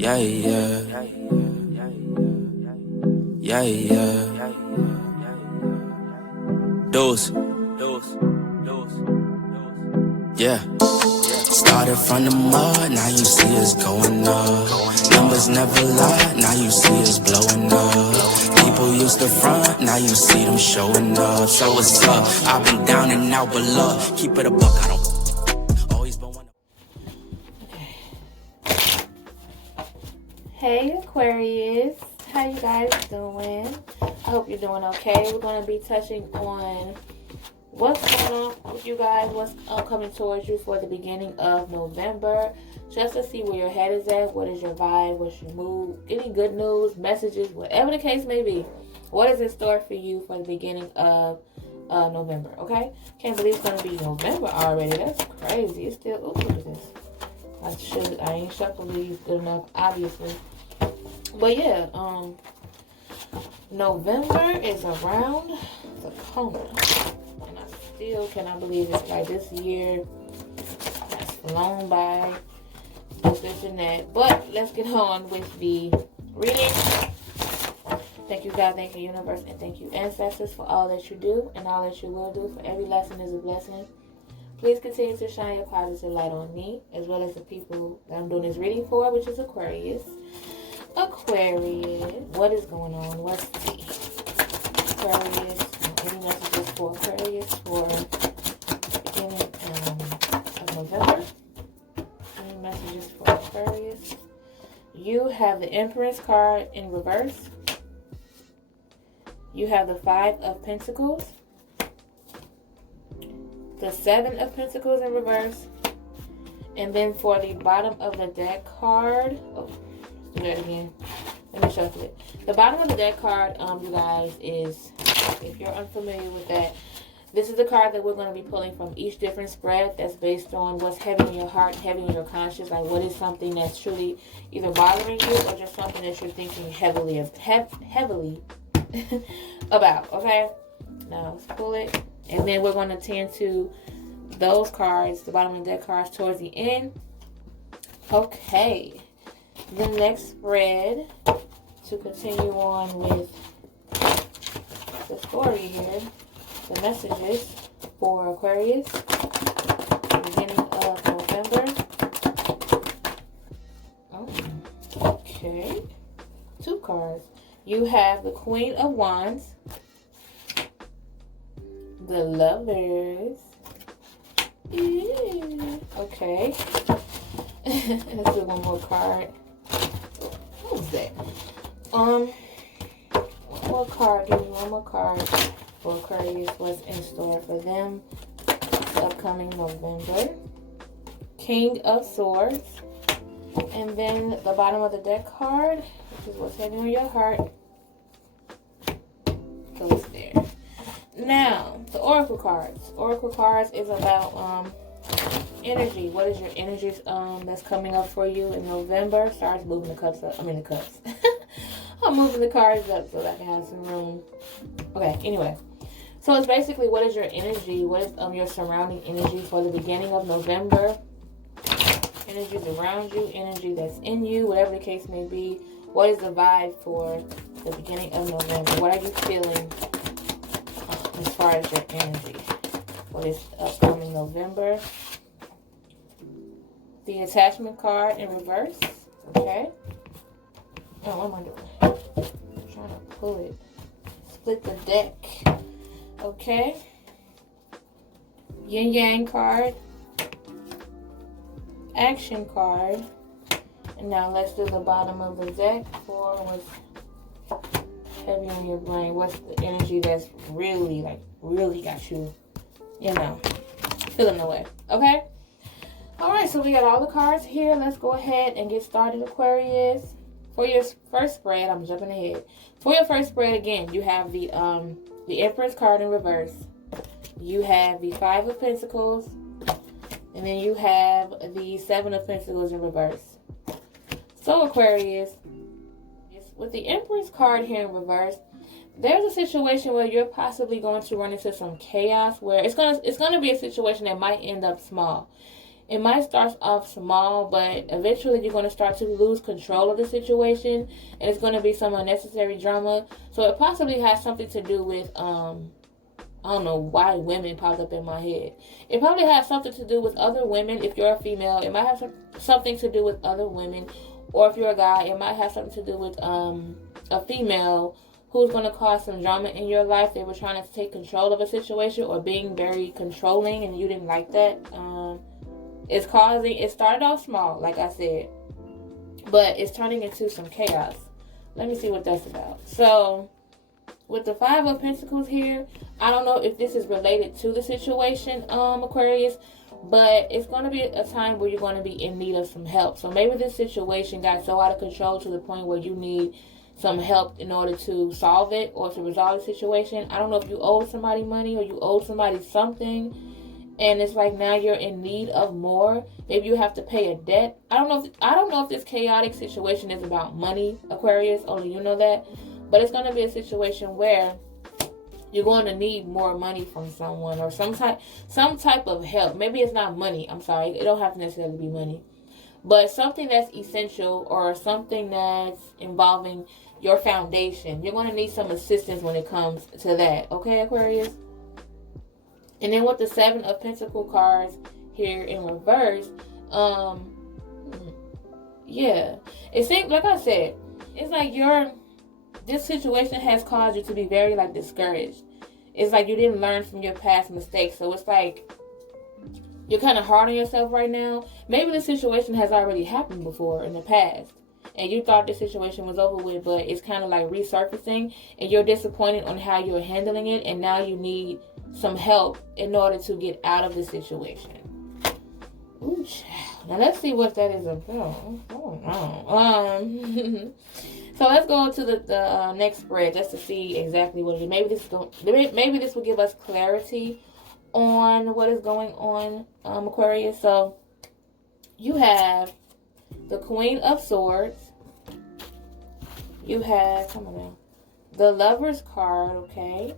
Yeah, yeah. Yeah, yeah. Dose. Yeah. Started from the mud, now you see us going up. Numbers never lie, now you see us blowing up. People used to front, now you see them showing up. So what's up? I've been down and out, but look, keep it a buck, I don't always been one. Hey Aquarius, how you guys doing? I hope you're doing okay. We're going to be touching on what's going on with you guys, what's coming towards you for the beginning of November, just to see where your head is at, what is your vibe, what's your mood, any good news, messages, whatever the case may be. What is in store for you for the beginning of November, okay? Can't believe it's going to be November already. That's crazy. It's still, oh, look at this. I ain't shuffled these good enough, obviously. But yeah, November is around the corner. And I still cannot believe it. Like, this year has flown by. This and that. But let's get on with the reading. Thank you, God. Thank you, universe. And thank you, ancestors, for all that you do and all that you will do. For every lesson is a blessing. Please continue to shine your positive light on me, as well as the people that I'm doing this reading for, which is Aquarius. Aquarius, what is going on? What's the Aquarius? Any messages for Aquarius for beginning of November? Any messages for Aquarius? You have the Empress card in reverse. You have the Five of Pentacles. The Seven of Pentacles in reverse. And then for the bottom of the deck card, let's do that again. Let me shuffle it. The bottom of the deck card, you guys, is, if you're unfamiliar with that, this is the card that we're going to be pulling from each different spread that's based on what's heavy in your heart, heavy in your conscience, like what is something that's truly either bothering you or just something that you're thinking heavily about, okay? Now, let's pull it. And then we're going to tend to those cards, the bottom of the deck cards, towards the end. Okay. The next spread, to continue on with the story here, the messages for Aquarius, the beginning of November. Oh, okay. Two cards. You have the Queen of Wands, the Lovers. Okay. Let's do one more card. What was that? One more card. Give me one more card for Aquarius. What's in store for them this upcoming November? King of Swords. And then the bottom of the deck card, which is what's heavy on your heart, goes there. Now, the Oracle cards. Oracle cards is about energy. What is your energy that's coming up for you in November? Starts moving the cups up. The cups. I'm moving the cards up so that I can have some room. Okay, anyway. So it's basically, what is your energy? What is your surrounding energy for the beginning of November? Energies around you, energy that's in you, whatever the case may be. What is the vibe for the beginning of November? What are you feeling as far as your energy for this upcoming November? The Attachment card in reverse. Okay. Oh, what am I doing? I'm trying to pull it. Split the deck. Okay. Yin Yang card. Action card. And now let's do the bottom of the deck for what's heavy on your brain. What's the energy that's really got you, feeling the way. Okay? Alright, so we got all the cards here. Let's go ahead and get started, Aquarius. For your first spread, I'm jumping ahead. For your first spread, again, you have the Empress card in reverse. You have the Five of Pentacles. And then you have the Seven of Pentacles in reverse. So, Aquarius, with the Empress card here in reverse, there's a situation where you're possibly going to run into some chaos, where it's gonna be a situation that might end up small. It might start off small, but eventually you're going to start to lose control of the situation, and it's going to be some unnecessary drama. So it possibly has something to do with, I don't know why women popped up in my head. It probably has something to do with other women. If you're a female, it might have something to do with other women. Or if you're a guy, it might have something to do with a female who's going to cause some drama in your life. They were trying to take control of a situation or being very controlling, and you didn't like that. It started off small, like I said, but it's turning into some chaos. Let me see what that's about. So, with the Five of Pentacles here, I don't know if this is related to the situation, Aquarius, but it's going to be a time where you're going to be in need of some help. So maybe this situation got so out of control to the point where you need some help in order to solve it or to resolve the situation. I don't know if you owe somebody money or you owe somebody something, and it's like now you're in need of more. Maybe you have to pay a debt. I don't know if this chaotic situation is about money, Aquarius. Only you know that. But it's going to be a situation where you're going to need more money from someone or some type of help. Maybe it's not money. I'm sorry. It don't have to necessarily be money. But something that's essential or something that's involving your foundation. You're going to need some assistance when it comes to that. Okay, Aquarius? And then with the Seven of Pentacles cards here in reverse, yeah. It seems, like I said, it's like this situation has caused you to be very, like, discouraged. It's like you didn't learn from your past mistakes. So it's like you're kind of hard on yourself right now. Maybe the situation has already happened before in the past, and you thought the situation was over with, but it's kind of like resurfacing, and you're disappointed on how you're handling it, and now you need some help in order to get out of the situation. Ooh, child. Now let's see what that is about. Oh, no. So let's go to the next spread just to see exactly what it is. Maybe this will give us clarity on what is going on, Aquarius. So you have the Queen of Swords. You have, come on now, the Lover's card, okay?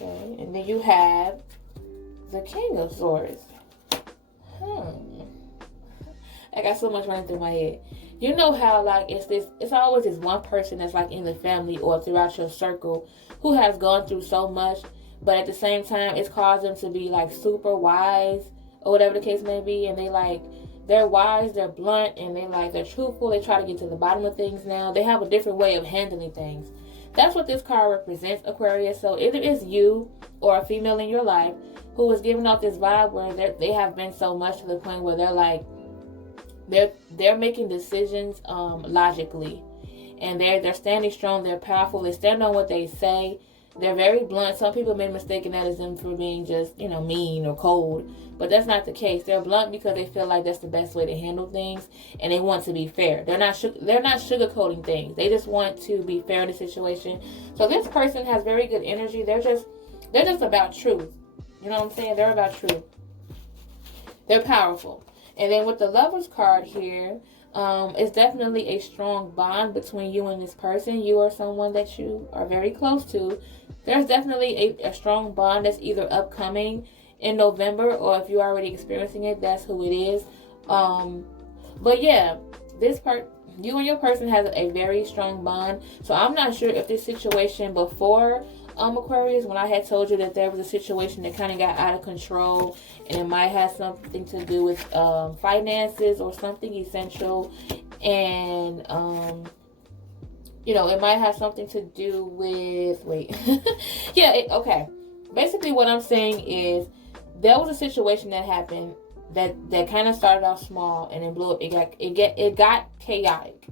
Okay, and then you have the King of Swords. I got so much running through my head. You know how, like, it's always this one person that's, like, in the family or throughout your circle who has gone through so much, but at the same time, it's caused them to be, like, super wise or whatever the case may be, and they're wise, they're blunt, and they're truthful. They try to get to the bottom of things now. They have a different way of handling things. That's what this card represents, Aquarius. So either it's you or a female in your life who is giving off this vibe where they have been so much to the point where they're like, they're making decisions logically, and they're standing strong. They're powerful. They stand on what they say. They're very blunt. Some people may mistake that as them for being just, mean or cold, but that's not the case. They're blunt because they feel like that's the best way to handle things, and they want to be fair. They're not sugarcoating things. They just want to be fair in the situation. So this person has very good energy. They're just about truth. You know what I'm saying? They're about truth. They're powerful. And then with the Lover's card here, it's definitely a strong bond between you and this person. You are someone that you are very close to. There's definitely a strong bond that's either upcoming in November, or if you're already experiencing it, that's who it is. But yeah, you and your person has a very strong bond. So I'm not sure if this situation before Aquarius, when I had told you that there was a situation that kind of got out of control, and it might have something to do with finances or something essential, and it might have something to do with okay. Basically, what I'm saying is there was a situation that happened that kind of started off small and then blew up. It got chaotic,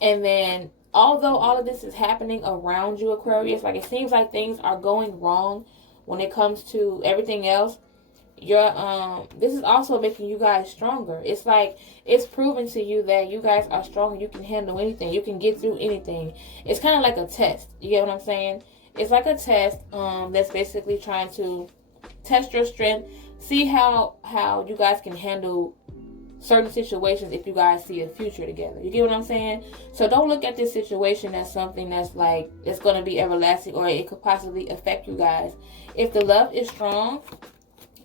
and then, although all of this is happening around you, Aquarius, like, it seems like things are going wrong when it comes to everything else. This is also making you guys stronger. It's like it's proving to you that you guys are strong. You can handle anything. You can get through anything. It's kind of like a test. You get what I'm saying? It's like a test that's basically trying to test your strength, see how you guys can handle certain situations if you guys see a future together. You get what I'm saying? So don't look at this situation as something that's like it's going to be everlasting, or it could possibly affect you guys. If the love is strong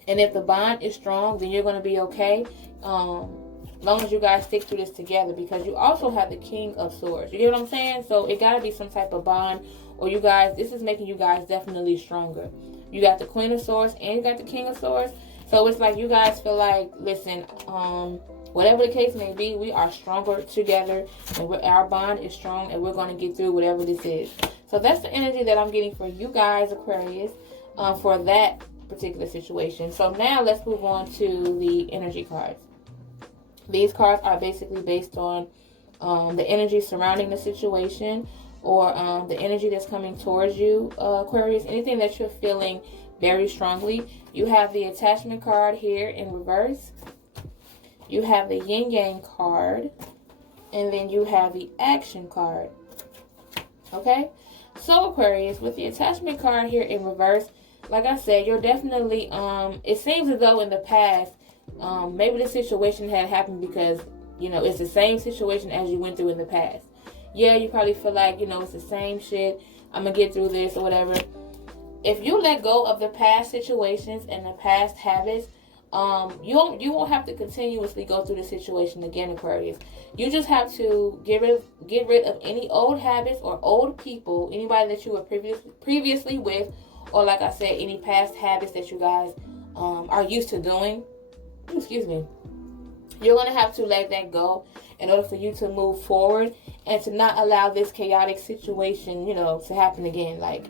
and if the bond is strong, then you're going to be okay. Long as you guys stick through this together, because you also have the King of Swords. You get what I'm saying? So it got to be some type of bond, or you guys, this is making you guys definitely stronger. You got the Queen of Swords and you got the King of Swords. So it's like you guys feel like, listen, whatever the case may be, we are stronger together, and our bond is strong, and we're going to get through whatever this is. So that's the energy that I'm getting for you guys, Aquarius, for that particular situation. So now let's move on to the energy cards. These cards are basically based on the energy surrounding the situation, or the energy that's coming towards you, Aquarius. Anything that you're feeling very strongly. You have the attachment card here in reverse. You have the yin yang card. And then you have the action card. Okay? So, Aquarius, with the attachment card here in reverse, like I said, you're definitely, it seems as though in the past, maybe the situation had happened because, you know, it's the same situation as you went through in the past. Yeah, you probably feel like, you know, it's the same shit. I'm going to get through this or whatever. If you let go of the past situations and the past habits, you won't have to continuously go through the situation again, Aquarius. You just have to get rid of any old habits or old people, anybody that you were previously with, or like I said, any past habits that you guys are used to doing. Excuse me. You're going to have to let that go in order for you to move forward and to not allow this chaotic situation, you know, to happen again. Like,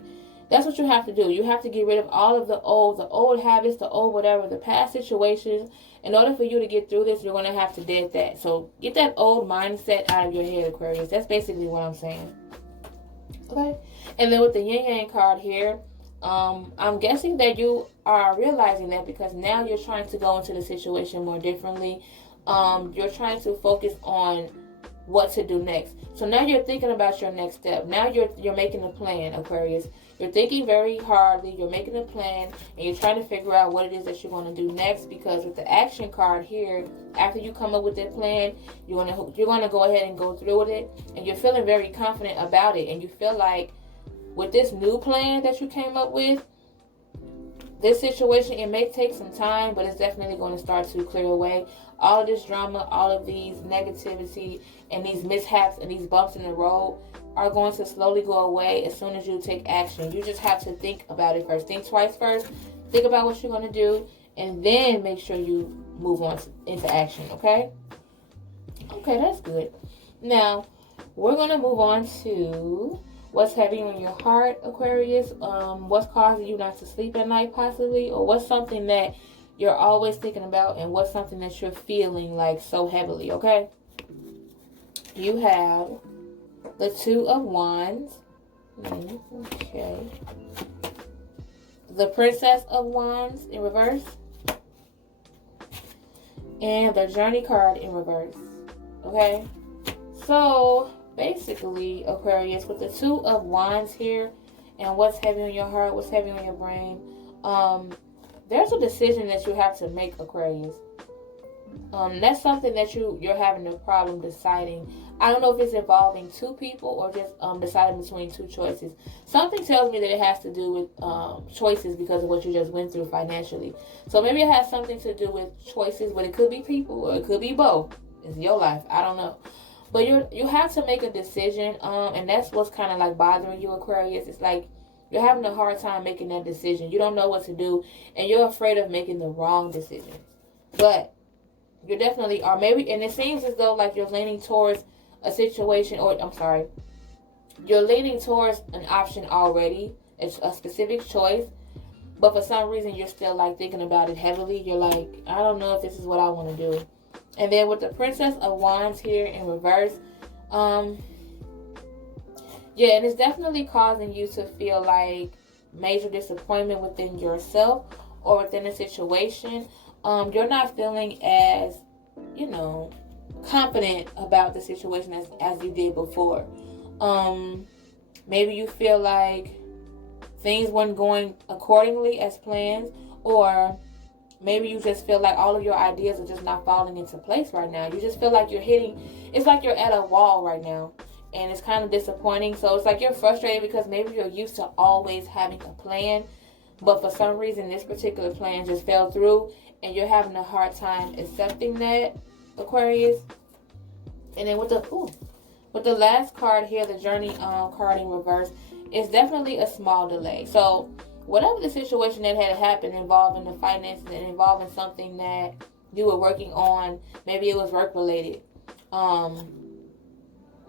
that's what you have to do. You have to get rid of all of the old habits, the old whatever, the past situations. In order for you to get through this, you're going to have to dead that. So get that old mindset out of your head, Aquarius. That's basically what I'm saying. Okay? And then with the yin yang card here, I'm guessing that you are realizing that because now you're trying to go into the situation more differently. You're trying to focus on what to do next. So now you're thinking about your next step. Now you're making a plan, Aquarius. You're thinking very hardly. You're making a plan, and you're trying to figure out what it is that you're going to do next. Because with the action card here, after you come up with that plan, you're going to go ahead and go through with it, and you're feeling very confident about it. And you feel like with this new plan that you came up with, this situation, it may take some time, but it's definitely going to start to clear away. All of this drama, all of these negativity, and these mishaps and these bumps in the road are going to slowly go away as soon as you take action. You just have to think about it first. Think twice first. Think about what you're going to do, and then make sure you move on into action, okay? Okay, that's good. Now, we're going to move on to what's heavy on your heart, Aquarius. What's causing you not to sleep at night, possibly, or what's something that you're always thinking about, and what's something that you're feeling like so heavily, okay? You have the Two of Wands. Okay. The Princess of Wands in reverse. And the Journey card in reverse. Okay? So, basically, Aquarius, with the Two of Wands here, and what's heavy on your heart, what's heavy on your brain, there's a decision that you have to make, Aquarius. That's something that you're having a problem deciding. I don't know if it's involving two people or just deciding between two choices. Something tells me that it has to do with choices because of what you just went through financially. So maybe it has something to do with choices, but it could be people or it could be both. It's your life. I don't know. But you have to make a decision, and that's what's kind of like bothering you, Aquarius. It's like you're having a hard time making that decision. You don't know what to do, and you're afraid of making the wrong decision. But you definitely are. Maybe, and it seems as though like you're leaning towards a situation, or I'm sorry, you're leaning towards an option already. It's a specific choice, but for some reason you're still like thinking about it heavily. You're like, I don't know if this is what I want to do. And then with the Princess of Wands here in reverse, yeah, and it's definitely causing you to feel like major disappointment within yourself or within a situation. You're not feeling as, you know, confident about the situation as you did before. Maybe you feel like things weren't going accordingly as planned, or maybe you just feel like all of your ideas are just not falling into place right now. You just feel like it's like you're at a wall right now, and it's kind of disappointing. So it's like you're frustrated because maybe you're used to always having a plan, but for some reason this particular plan just fell through, and you're having a hard time accepting that, Aquarius. And then with the last card here, the Journey card in reverse, is definitely a small delay. So whatever the situation that had happened involving the finances and involving something that you were working on, maybe it was work related.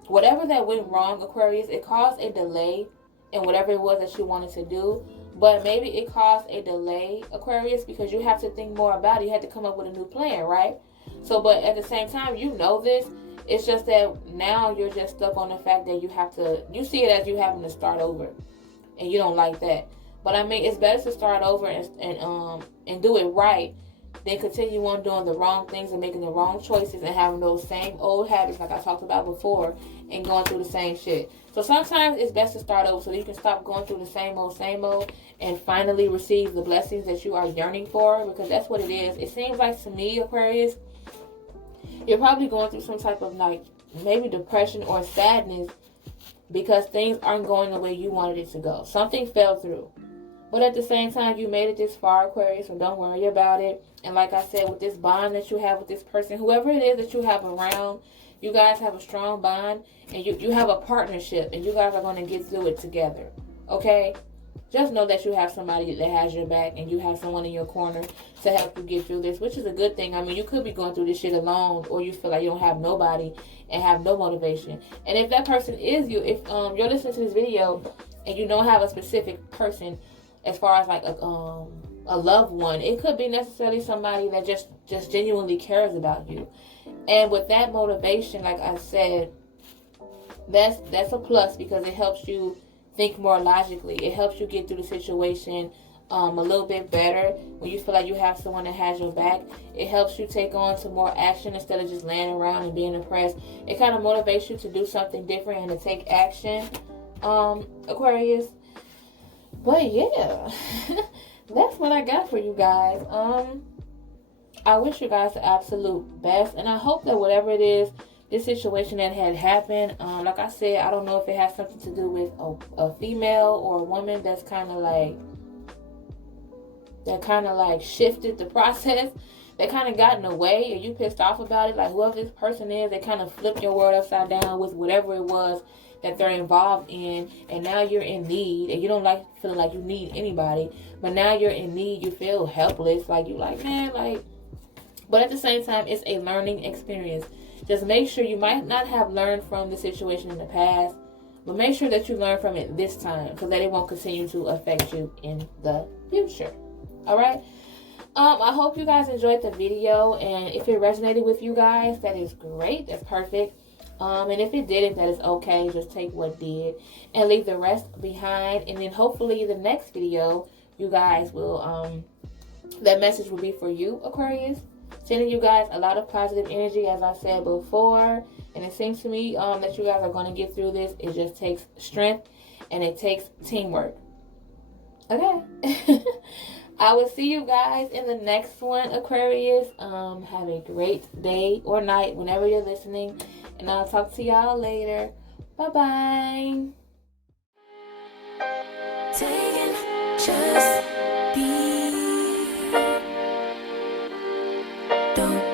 Whatever that went wrong, Aquarius, it caused a delay in whatever it was that you wanted to do. But maybe it caused a delay, Aquarius, because you have to think more about it. You had to come up with a new plan, right? So, but at the same time, you know this. It's just that now you're just stuck on the fact that you see it as you having to start over. And you don't like that. But I mean, it's better to start over and do it right than continue on doing the wrong things and making the wrong choices and having those same old habits like I talked about before and going through the same shit. So sometimes it's best to start over so you can stop going through the same old and finally receive the blessings that you are yearning for, because that's what it is. It seems like to me, Aquarius, you're probably going through some type of like maybe depression or sadness because things aren't going the way you wanted it to go. Something fell through. But at the same time, you made it this far, Aquarius, so don't worry about it. And like I said, with this bond that you have with this person, whoever it is that you have around, you guys have a strong bond, and you have a partnership, and you guys are going to get through it together, okay? Just know that you have somebody that has your back, and you have someone in your corner to help you get through this, which is a good thing. I mean, you could be going through this shit alone, or you feel like you don't have nobody and have no motivation. And if that person is you, if you're listening to this video and you don't have a specific person as far as like a loved one, it could be necessarily somebody that just genuinely cares about you. And with that motivation, like I said, that's a plus because it helps you think more logically. It helps you get through the situation a little bit better when you feel like you have someone that has your back. It helps you take on some more action instead of just laying around and being depressed. It kind of motivates you to do something different and to take action, Aquarius. But yeah, that's what I got for you guys. I wish you guys the absolute best, and I hope that whatever it is, this situation that had happened, like I said, I don't know if it has something to do with a female or a woman that's kind of like shifted the process. They kind of got in the way, and you pissed off about it. Like whoever this person is, they kind of flipped your world upside down with whatever it was that they're involved in, and now you're in need, and you don't like feeling like you need anybody, but now you're in need, you feel helpless, like you like, man, like, but at the same time, it's a learning experience. Just make sure you might not have learned from the situation in the past, but make sure that you learn from it this time, so that it won't continue to affect you in the future. All right. I hope you guys enjoyed the video, and if it resonated with you guys, that is great. That's perfect. And if it didn't, that is okay. Just take what did and leave the rest behind. And then hopefully the next video, you guys will, that message will be for you, Aquarius. Sending you guys a lot of positive energy, as I said before. And it seems to me that you guys are going to get through this. It just takes strength and it takes teamwork. Okay. I will see you guys in the next one, Aquarius. Have a great day or night whenever you're listening. And I'll talk to y'all later. Bye-bye. Just be. Don't